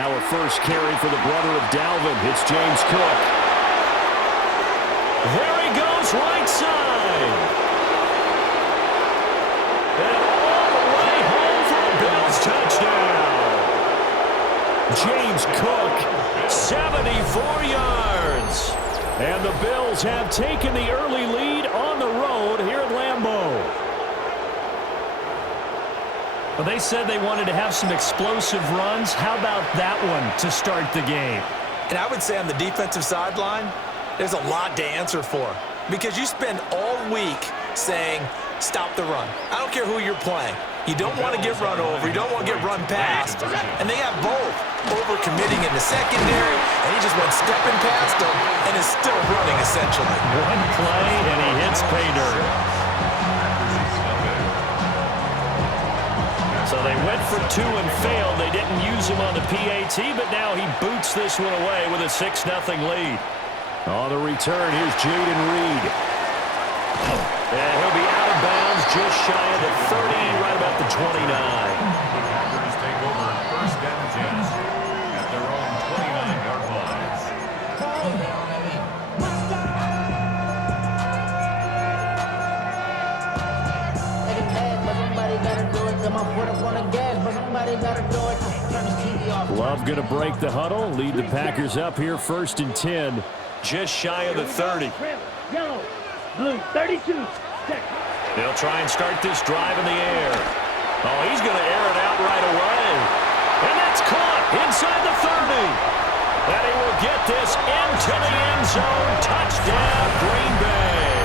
Now a first carry for the brother of Dalvin. It's James Cook. There he goes, right side. And all the way home for a Bills touchdown. James Cook, 74 yards. And the Bills have taken the early lead on the road here at Lambeau. Well, they said they wanted to have some explosive runs. How about that one to start the game? And I would say on the defensive sideline, there's a lot to answer for. Because you spend all week saying, stop the run. I don't care who you're playing. You don't want to get run over. You don't want to get run past. And they have both over-committing in the secondary, and he just went stepping past them and is still running, essentially. One play, and he hits pay dirt. So they went for two and failed. They didn't use him on the PAT, but now he boots this one away with a 6-0 lead. On the return, here's Jaden Reed. And he'll be out of bounds just shy of the 30, right about the 29. Packers take over first down 10 at their own 29-yard line. Love going to break the huddle, lead the Packers up here first and 10, just shy of the 30. Yellow, blue, 32. They'll try and start this drive in the air. Oh, he's going to air it out right away. And that's caught inside the 30. And he will get this into the end zone. Touchdown, Green Bay.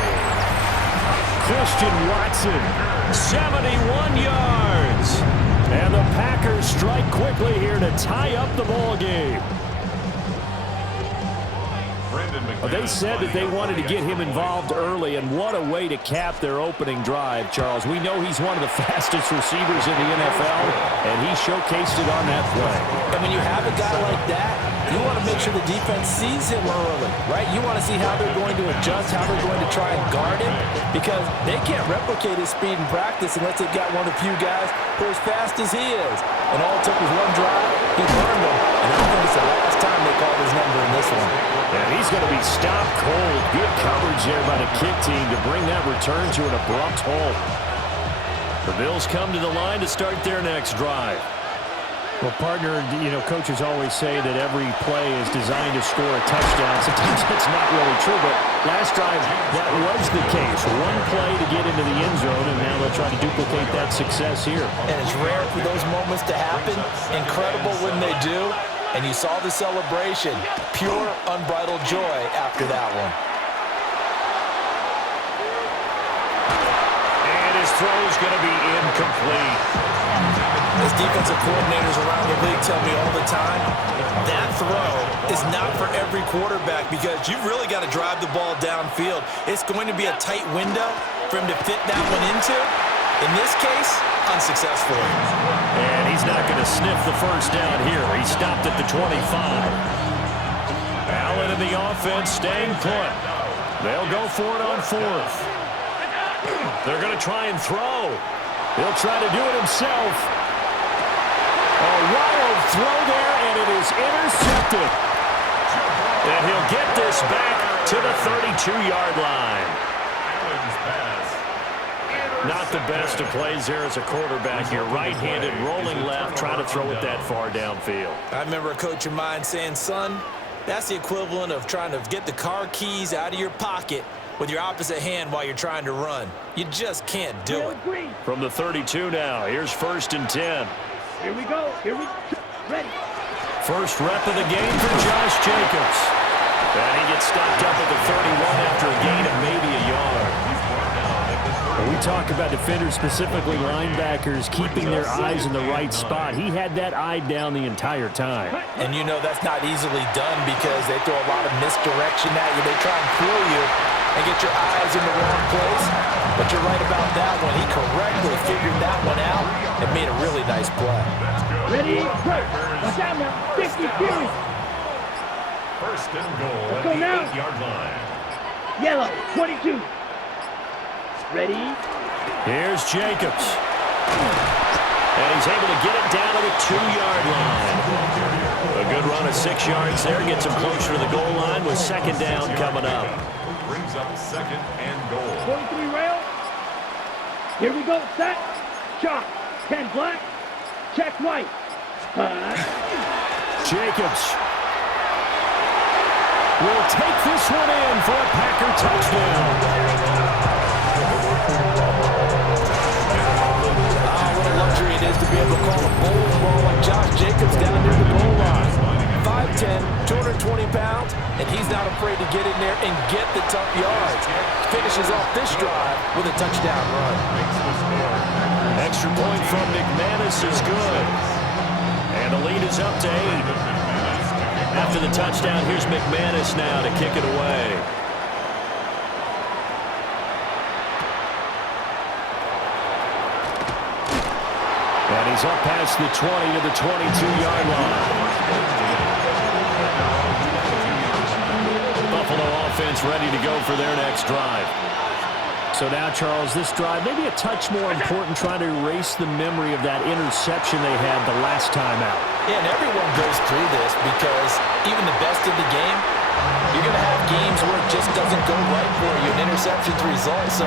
Christian Watson, 71 yards. And the Packers strike quickly here to tie up the ball game. They said that they wanted to get him involved early, and what a way to cap their opening drive, Charles. We know he's one of the fastest receivers in the NFL, and he showcased it on that play. And when you have a guy like that, you want to make sure the defense sees him early, right? You want to see how they're going to adjust, how they're going to try and guard him, because they can't replicate his speed in practice unless they've got one of the few guys who are as fast as he is. And all it took was one drive. He burned him, and I think it's the last time they called his number in this one. And he's going to be stopped cold. Good coverage there by the kick team to bring that return to an abrupt halt. The Bills come to the line to start their next drive. Well, partner, coaches always say that every play is designed to score a touchdown. Sometimes that's not really true, but last drive, that was the case. One play to get into the end zone, and now they'll try to duplicate that success here. And it's rare for those moments to happen. Incredible when they do. And you saw the celebration. Pure, unbridled joy after that one. And his throw is going to be incomplete. As defensive coordinators around the league tell me all the time, that throw is not for every quarterback because you've really got to drive the ball downfield. It's going to be a tight window for him to fit that one into. In this case, unsuccessfully. And he's not going to sniff the first down here. He stopped at the 25. Allen and the offense staying put. They'll go for it on fourth. They're going to try and throw. He'll try to do it himself. A wild throw there, and it is intercepted. And he'll get this back to the 32-yard line. Not the best of plays there as a quarterback here. Right-handed, rolling left, trying to throw it that far downfield. I remember a coach of mine saying, son, that's the equivalent of trying to get the car keys out of your pocket with your opposite hand while you're trying to run. You just can't do it. From the 32 now, here's first and 10. Here we go. Ready. First rep of the game for Josh Jacobs. And he gets stopped up at the 31 after a gain of maybe a yard. We talk about defenders, specifically linebackers, keeping their eyes in the right spot. He had that eye down the entire time. And you know that's not easily done because they throw a lot of misdirection at you. They try and fool you and get your eyes in the wrong place. But you're right about that one. He correctly figured that one out and made a really nice play. Ready, break. Watch out now. 50, series. First and goal Let's at go the now. 8-yard line. Yellow, 22. Ready. Here's Jacobs. And he's able to get it down to the 2-yard line. A good run of 6 yards there. Gets him closer to the goal line with second down coming up. Brings up second and goal. 43 rail. Here we go. Set. Chop. 10 black. Check white. Jacobs will take this one in for a Packer touchdown. What a luxury it is to be able to call a bowling ball like Josh Jacobs down near the goal line. 5'10", 220 pounds, and he's not afraid to get in there and get the tough yards. Finishes off this drive with a touchdown run. Extra point from McManus is good. And the lead is up to 8. After the touchdown, here's McManus now to kick it away. And he's up past the 20 to the 22-yard line. Buffalo offense ready to go for their next drive. So now, Charles, this drive maybe a touch more important, trying to erase the memory of that interception they had the last time out. Yeah, and everyone goes through this because even the best of the game, you're going to have games where it just doesn't go right for you, and interceptions result. So,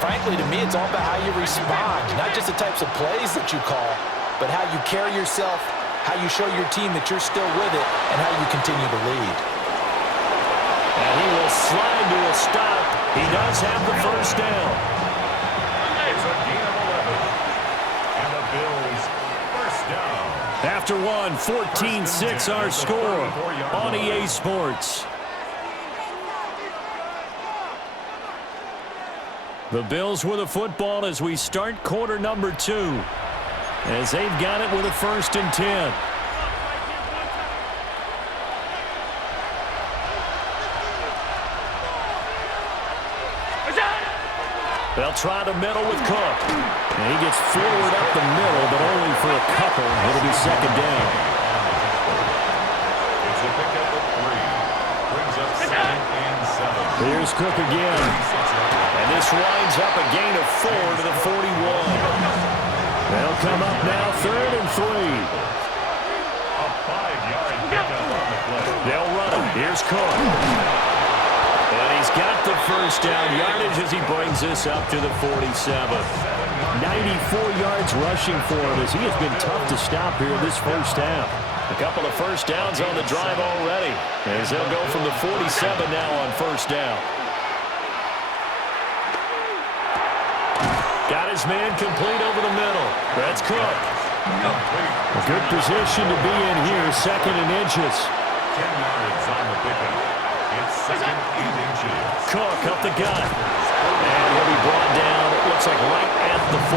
frankly, to me, it's all about how you respond, not just the types of plays that you call, but how you carry yourself, how you show your team that you're still with it, and how you continue to lead. And he will slide to a stop. He does have the first down. It's a gain of 11. And the Bills, first down. After one, 14-6 our score on EA Sports. The Bills with the football as we start quarter number 2. As they've got it with a 1st and 10. They'll try the middle with Cook. And he gets forward up the middle, but only for a couple. It'll be second down. It's a pickup of 3. Brings up second and 7. Here's Cook again. And this winds up a gain of 4 to the 41. They'll come up now 3rd and 3. A 5-yard pickup on the play. They'll run him. Here's Cook. And he's got the first down yardage as he brings this up to the 47. 94 yards rushing for him as he has been tough to stop here this first half. A couple of first downs on the drive already as they'll go from the 47 now on first down. Got his man complete over the middle. That's Cook. A good position to be in here, 2nd and inches. 10 yards on the pickup. It's 2nd and inches. Cook up the gut. And he'll be brought down, it looks like right at the 40.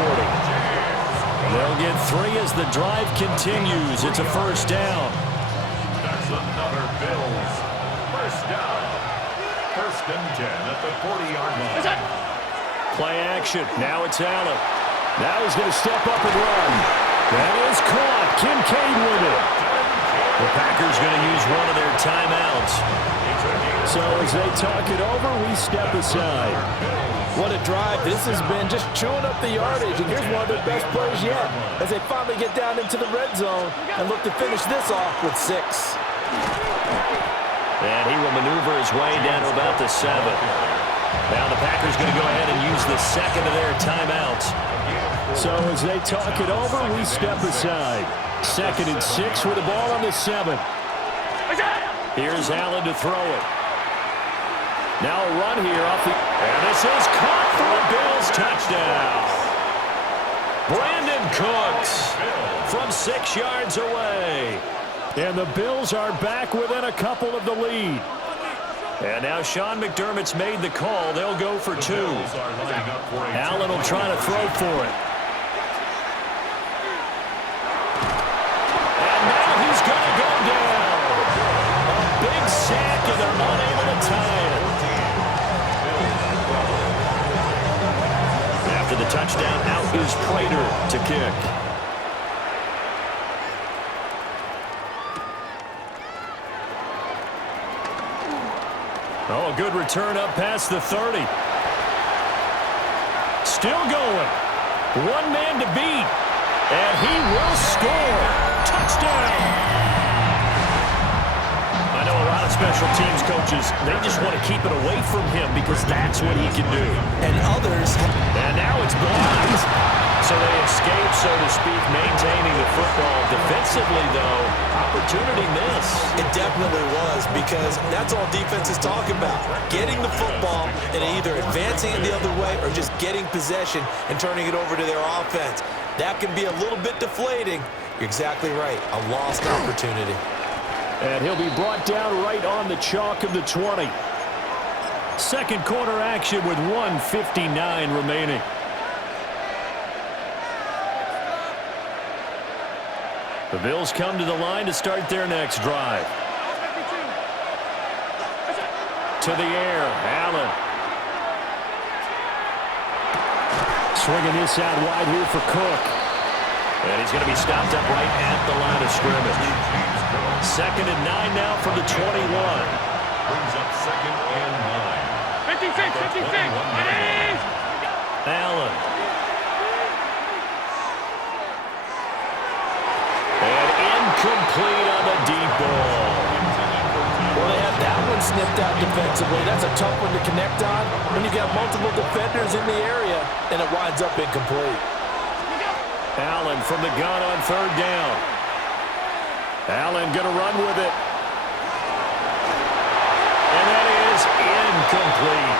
They'll get 3 as the drive continues. It's a first down. That's another Bills. First down. 1st and 10 at the 40-yard line. Play action. Now it's Allen. Now he's going to step up and run. That is caught. Kincaid with it. The Packers going to use one of their timeouts. So as they talk it over, we step aside. What a drive this has been, just chewing up the yardage. And here's one of their best plays yet as they finally get down into the red zone and look to finish this off with 6. And he will maneuver his way down to about the 7. Now the Packers going to go ahead and use the 2nd of their timeouts. So as they talk it over, we step aside. 2nd and 6 with the ball on the 7. Here's Allen to throw it. Now a run here off the... And this is caught for a Bills touchdown. Brandon Cooks from 6 yards away. And the Bills are back within a couple of the lead. And now Sean McDermott's made the call. They'll go for 2. Allen will try to throw for it. And now he's going to go down. A big sack, and they're unable to tie it. After the touchdown, out is Prater to kick. Oh, a good return up past the 30. Still going. One man to beat. And he will score. Touchdown. special teams coaches, they just want to keep it away from him because that's what he can do. And others... And now it's blocked. So they escape, so to speak, maintaining the football. Defensively, though, opportunity miss. It definitely was, because that's all defenses talk about. Getting the football and either advancing it the other way or just getting possession and turning it over to their offense. That can be a little bit deflating. You're exactly right. A lost opportunity. And he'll be brought down right on the chalk of the 20. Second quarter action with 1:59 remaining. The Bills come to the line to start their next drive. To the air, Allen. Swinging this out wide here for Cook. And he's going to be stopped up right at the line of scrimmage. 2nd and 9 now from the 21. Brings up 2nd and 9. 56. Allen. And incomplete on the deep ball. Well, they have that one snipped out defensively. That's a tough one to connect on when you've got multiple defenders in the area, and it winds up incomplete. Allen from the gun on 3rd down. Allen going to run with it. And that is incomplete.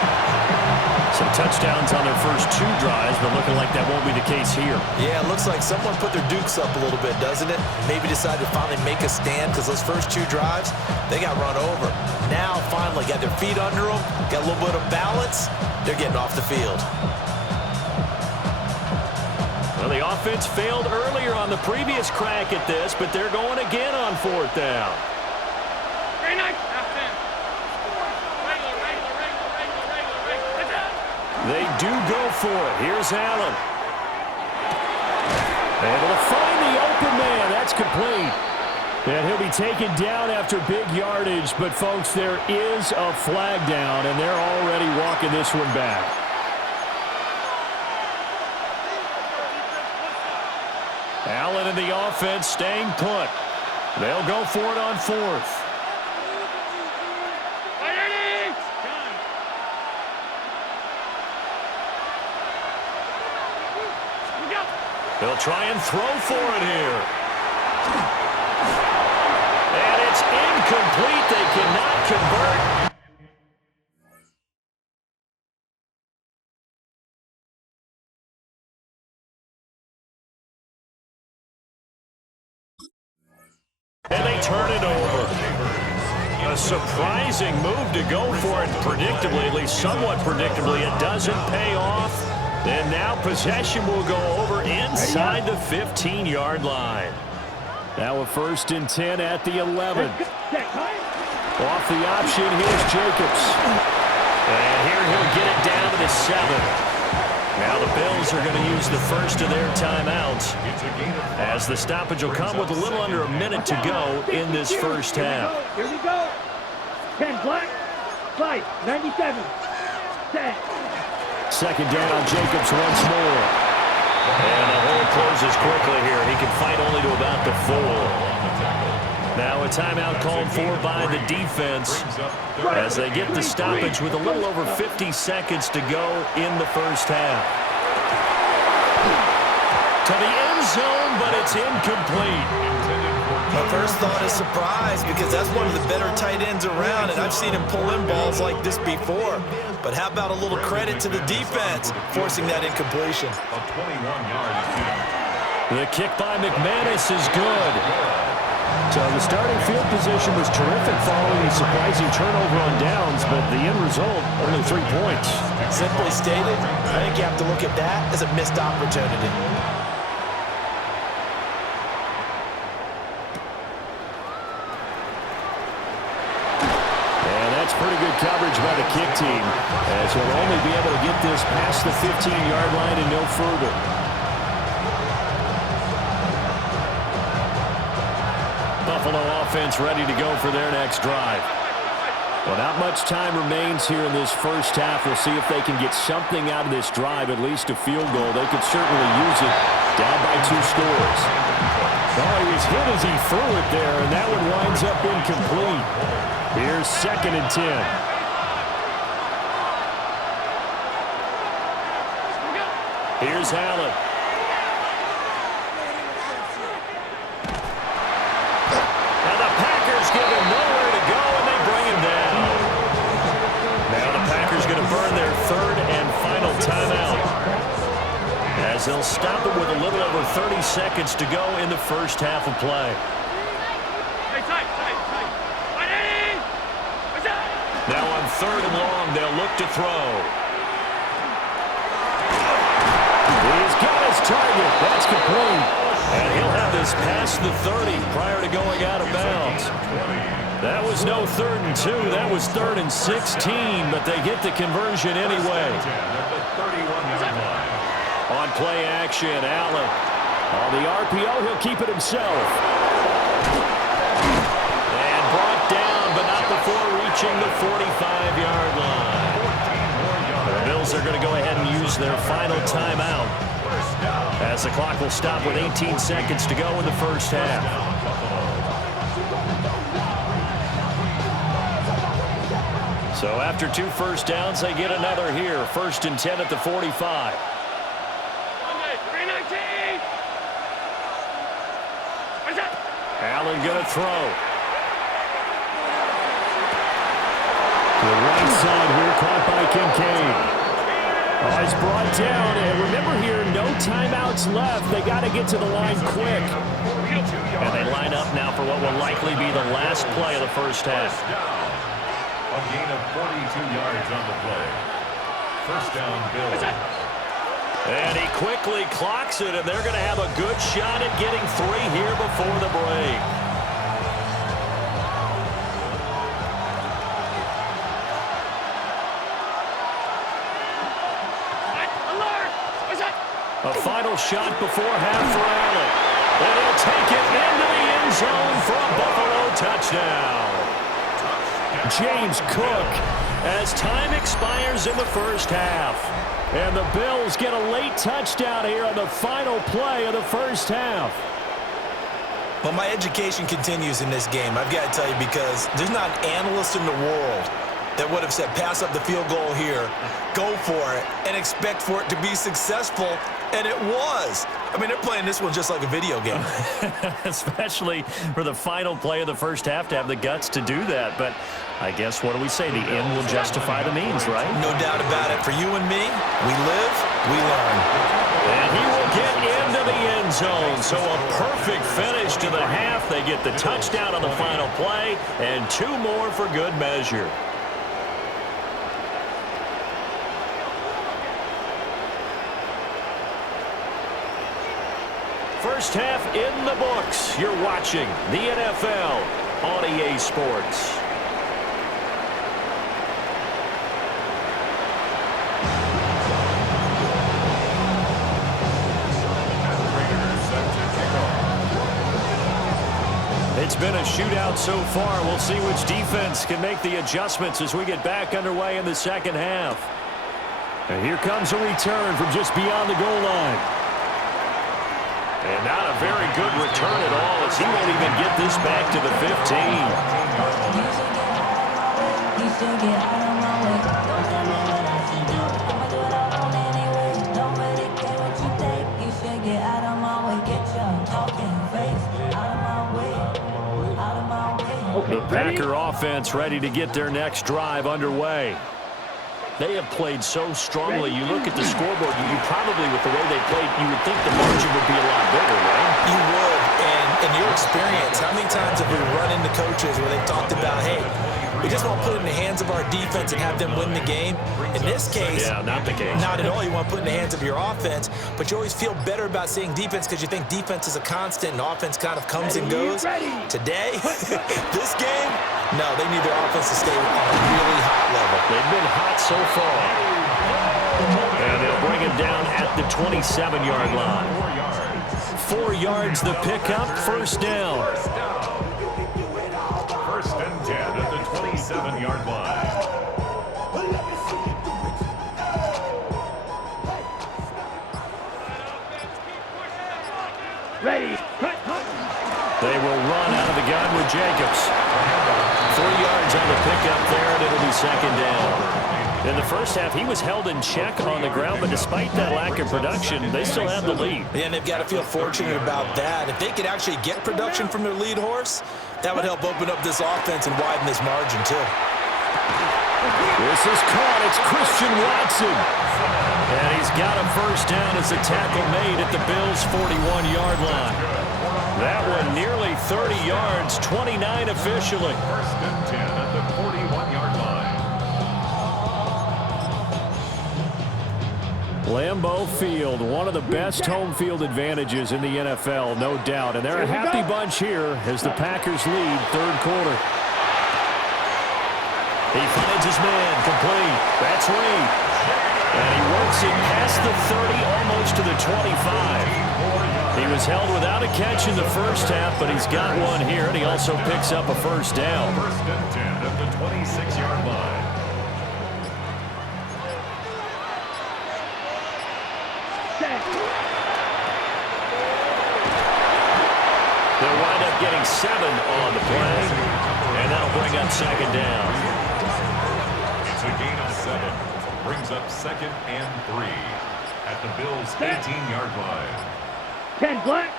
Some touchdowns on their first 2 drives, but looking like that won't be the case here. Yeah, it looks like someone put their dukes up a little bit, doesn't it? Maybe decided to finally make a stand because those first 2 drives, they got run over. Now, finally, got their feet under them, got a little bit of balance. They're getting off the field. Well, the offense failed earlier on the previous crack at this, but they're going again on 4th down. Very nice. They do go for it. Here's Allen. Able to find the open man. That's complete. And he'll be taken down after big yardage. But, folks, there is a flag down, and they're already walking this one back. Allen and the offense staying put. They'll go for it on 4th. They'll try and throw for it here. And it's incomplete. They cannot convert. And they turn it over. A surprising move to go for it predictably, at least somewhat predictably. It doesn't pay off. And now possession will go over inside the 15-yard line. Now a 1st and 10 at the 11. Off the option, here's Jacobs. And here he'll get it down to the 7. Now the Bills are going to use the first of their timeouts, as the stoppage will come with a little under a minute to go in this first half. Here we go. 10 black, 5, 97, 10. 2nd down, Jacobs once more. And the hole closes quickly here. He can fight only to about the 4. Now a timeout called for by the defense as they get the stoppage with a little over 50 seconds to go in the first half. To the end zone, but it's incomplete. My first thought is surprise, because that's one of the better tight ends around, and I've seen him pull in balls like this before. But how about a little credit to the defense forcing that incompletion? A 21-yard attempt. The kick by McManus is good. So the starting field position was terrific following a surprising turnover on downs, but the end result, only 3 points. Simply stated, I think you have to look at that as a missed opportunity. Pretty good coverage by the kick team, as he'll only be able to get this past the 15-yard line and no further. Buffalo offense ready to go for their next drive. Well, not much time remains here in this first half. We'll see if they can get something out of this drive, at least a field goal. They could certainly use it, down by 2 scores. Oh, he was hit as he threw it there, and that one winds up incomplete. Here's 2nd and 10. Here's Allen. And the Packers give him nowhere to go, and they bring him down. Now the Packers going to burn their 3rd and final timeout, as they'll stop it with a little over 30 seconds to go in the first half of play. Now on 3rd and long, they'll look to throw. He's got his target. That's complete. And he'll have this past the 30 prior to going out of bounds. That was no 3rd and 2. That was 3rd and 16, but they get the conversion anyway. On play action, Allen. On the RPO, he'll keep it himself. And brought down, but not before reaching the 45-yard line. The Bills are going to go ahead and use their final timeout, as the clock will stop with 18 seconds to go in the first half. So after 2 first downs, they get another here. 1st and 10 at the 45. Allen going to throw. To the right side here, caught by Kincaid. Oh, he's brought down, and remember here, no timeouts left. They got to get to the line quick. And they line up now for what will likely be the last play of the first half. A gain of 42 yards on the play. First down, Bills. And he quickly clocks it, and they're going to have a good shot at getting 3 here before the break. A final shot before half for Allen. And he'll take it into the end zone for a Buffalo touchdown. James Cook, as time expires in the first half. And the Bills get a late touchdown here on the final play of the first half. Well, my education continues in this game, I've got to tell you, because there's not an analyst in the world that would have said pass up the field goal here, go for it, and expect for it to be successful, and it was. I mean, they're playing this one just like a video game. Especially for the final play of the first half to have the guts to do that. But I guess, what do we say? The end will justify the means, right? No doubt about it. For you and me, we live, we learn. And he will get into the end zone. So a perfect finish to the half. They get the touchdown on the final play, and 2 more for good measure. First half in the books. You're watching the NFL on EA Sports. It's been a shootout so far. We'll see which defense can make the adjustments as we get back underway in the second half. And here comes a return from just beyond the goal line. And not a very good return at all, as he won't even get this back to the 15. The Packer offense ready to get their next drive underway. They have played so strongly. You look at the scoreboard, you probably, with the way they played, you would think the margin would be a lot bigger, right? You would. And in your experience, how many times have we run into coaches where they've talked about, hey, we just want to put it in the hands of our defense and have them win the game? In this case, yeah, not the case. Not at all. You want to put it in the hands of your offense, but you always feel better about seeing defense because you think defense is a constant and offense kind of comes and goes. Today, this game, no, they need their offense to stay on a really hot level. They've been hot so far. And they'll bring it down at the 27-yard line. 4 yards the pickup, first down. First and 10 at the 27-yard line. Ready. They will run out of the gun with Jacobs. yards on the pickup there, and it'll be second down. In the first half, he was held in check on the ground, but despite that lack of production, they still have the lead. Yeah, and they've got to feel fortunate about that. If they could actually get production from their lead horse, that would help open up this offense and widen this margin, too. This is caught. It's Christian Watson. And he's got a first down as a tackle made at the Bills' 41-yard line. That one nearly 30 yards, 29 officially. First and 10 at the 41-yard line. Lambeau Field, one of the best home field advantages in the NFL, no doubt. And they're a happy bunch here as the Packers lead third quarter. He finds his man, complete. That's Reed. And he works it past the 30, almost to the 25. He was held without a catch in the first half, but he's got one here, and he also picks up a first down. First and 10 at the 26-yard line. They'll wind up getting 7 on the play, and that'll bring up second down. It's a gain of 7. Brings up second and 3 at the Bills' 18-yard line. 10 black.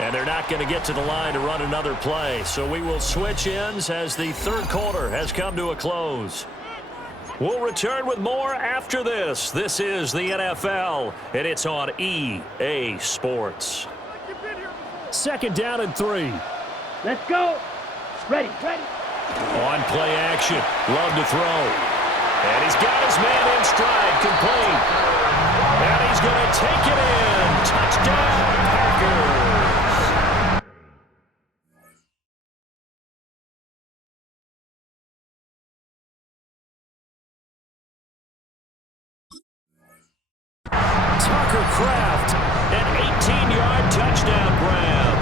And they're not going to get to the line to run another play, so we will switch ends as the third quarter has come to a close. We'll return with more after this. This is the NFL, and it's on EA Sports. Second down and 3. Let's go. Ready. On play action. Love to throw. And he's got his man in stride, complete. And he's going to take it in. Touchdown, Packers. Tucker Kraft, an 18-yard touchdown grab.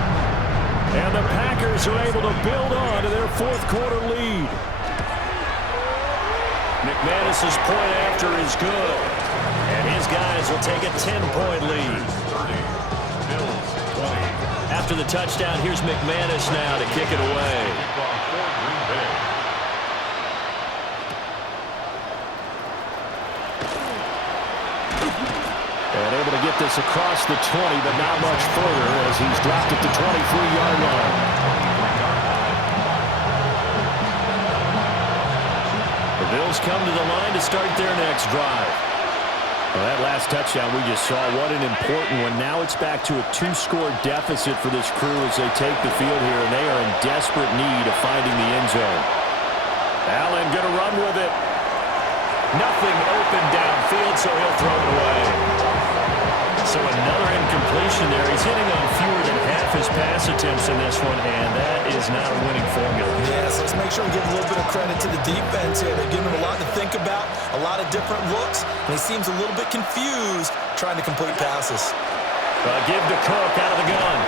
And the Packers are able to build on to their fourth quarter lead. McManus's point after is good. And his guys will take a 10-point lead. 30. Bills 20. After the touchdown, here's McManus now to kick it away. And able to get this across the 20, but not much further as he's dropped at the 23-yard line. The Bills come to the line to start their next drive. Well, that last touchdown we just saw, what an important one. Now it's back to a 2-score deficit for this crew as they take the field here, and they are in desperate need of finding the end zone. Allen going to run with it. Nothing open downfield, so he'll throw it away. So another incompletion there. He's hitting on fewer than half his pass attempts in this one, and that is not a winning formula. Yeah, so let's make sure we give a little bit of credit to the defense here. They're giving him a lot to think about, a lot of different looks, and he seems a little bit confused trying to complete passes. Give to Cook out of the gun.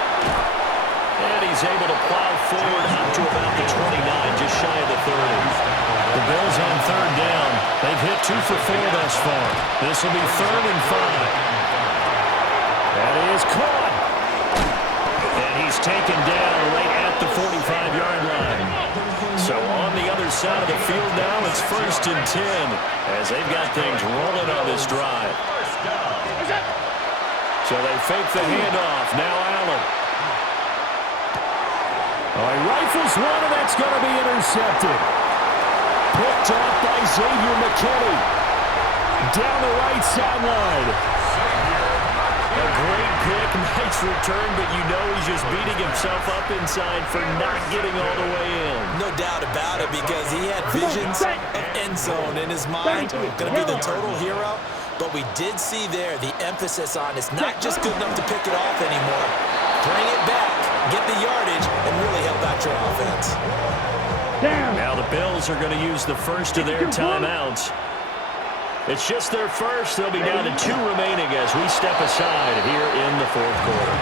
And he's able to plow forward up to about the 29, just shy of the 30. The Bills on third down. They've hit 2 for 4 thus far. This will be 3rd and 5. That is caught. And he's taken down right at the 45-yard line. So on the other side of the field now, it's 1st and 10 as they've got things rolling on this drive. So they fake the handoff. Now Allen. Oh, he rifles one, and that's going to be intercepted. Picked off by Xavier McKinney. Down the right sideline. A great pick, nice return, but you know he's just beating himself up inside for not getting all the way in. No doubt about it, because he had visions of end zone in his mind. Going to be the total hero. But we did see there the emphasis on it's not just good enough to pick it off anymore. Bring it back, get the yardage, and really help out your offense. Now the Bills are going to use the first of their timeouts. It's just their first. They'll be down to 2 remaining as we step aside here in the fourth quarter.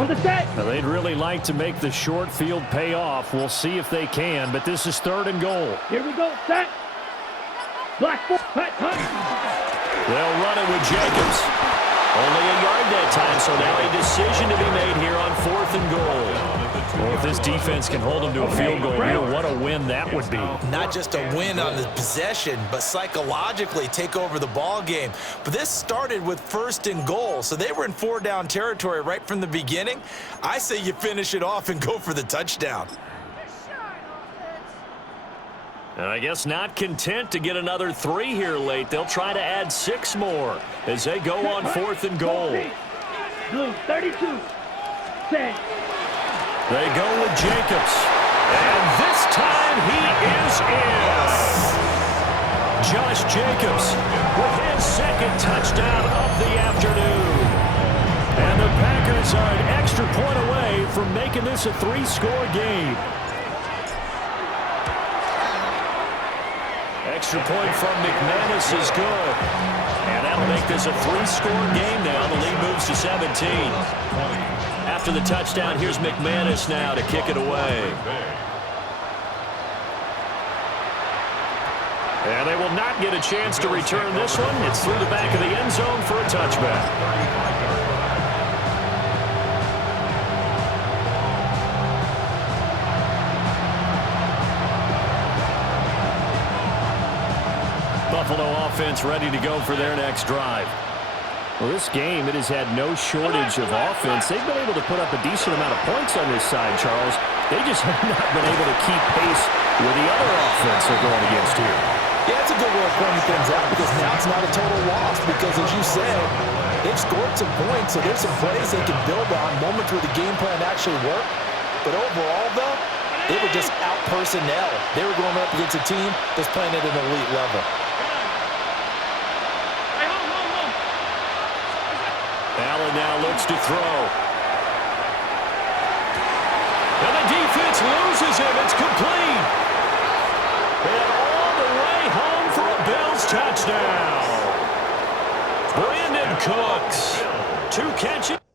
On the set. Now, they'd really like to make the short field pay off. We'll see if they can, but this is 3rd and goal. Here we go. Set. Black. Hut. They'll run it with Jacobs. Only a yard that time, so now a decision to be made here on 4th and goal. Well, if this defense can hold them to a field goal here, what a win that would be. Not just a win on the possession, but psychologically take over the ball game. But this started with 1st and goal, so they were in 4-down territory right from the beginning. I say you finish it off and go for the touchdown. And I guess not content to get another 3 here late. They'll try to add 6 more as they go on 4th and goal. Blue 32. Set. They go with Jacobs. And this time he is in. Josh Jacobs with his 2nd touchdown of the afternoon. And the Packers are an extra point away from making this a 3-score game. Extra point from McManus is good. And that'll make this a 3-score game now. The lead moves to 17. After the touchdown, here's McManus now to kick it away. And they will not get a chance to return this one. It's through the back of the end zone for a touchback. Buffalo offense ready to go for their next drive. Well, this game, it has had no shortage of offense. They've been able to put up a decent amount of points on this side, Charles. They just have not been able to keep pace with the other offense they're going against here. Yeah, it's a good way of pointing things out because now it's not a total loss because, as you said, they've scored some points, so there's some plays they can build on, moments where the game plan actually worked. But overall, though, they were just out personnel. They were going up against a team that's playing at an elite level. Allen now looks to throw. And the defense loses him. It's complete. And all the way home for a Bills touchdown. Brandon Cooks. 2 catches.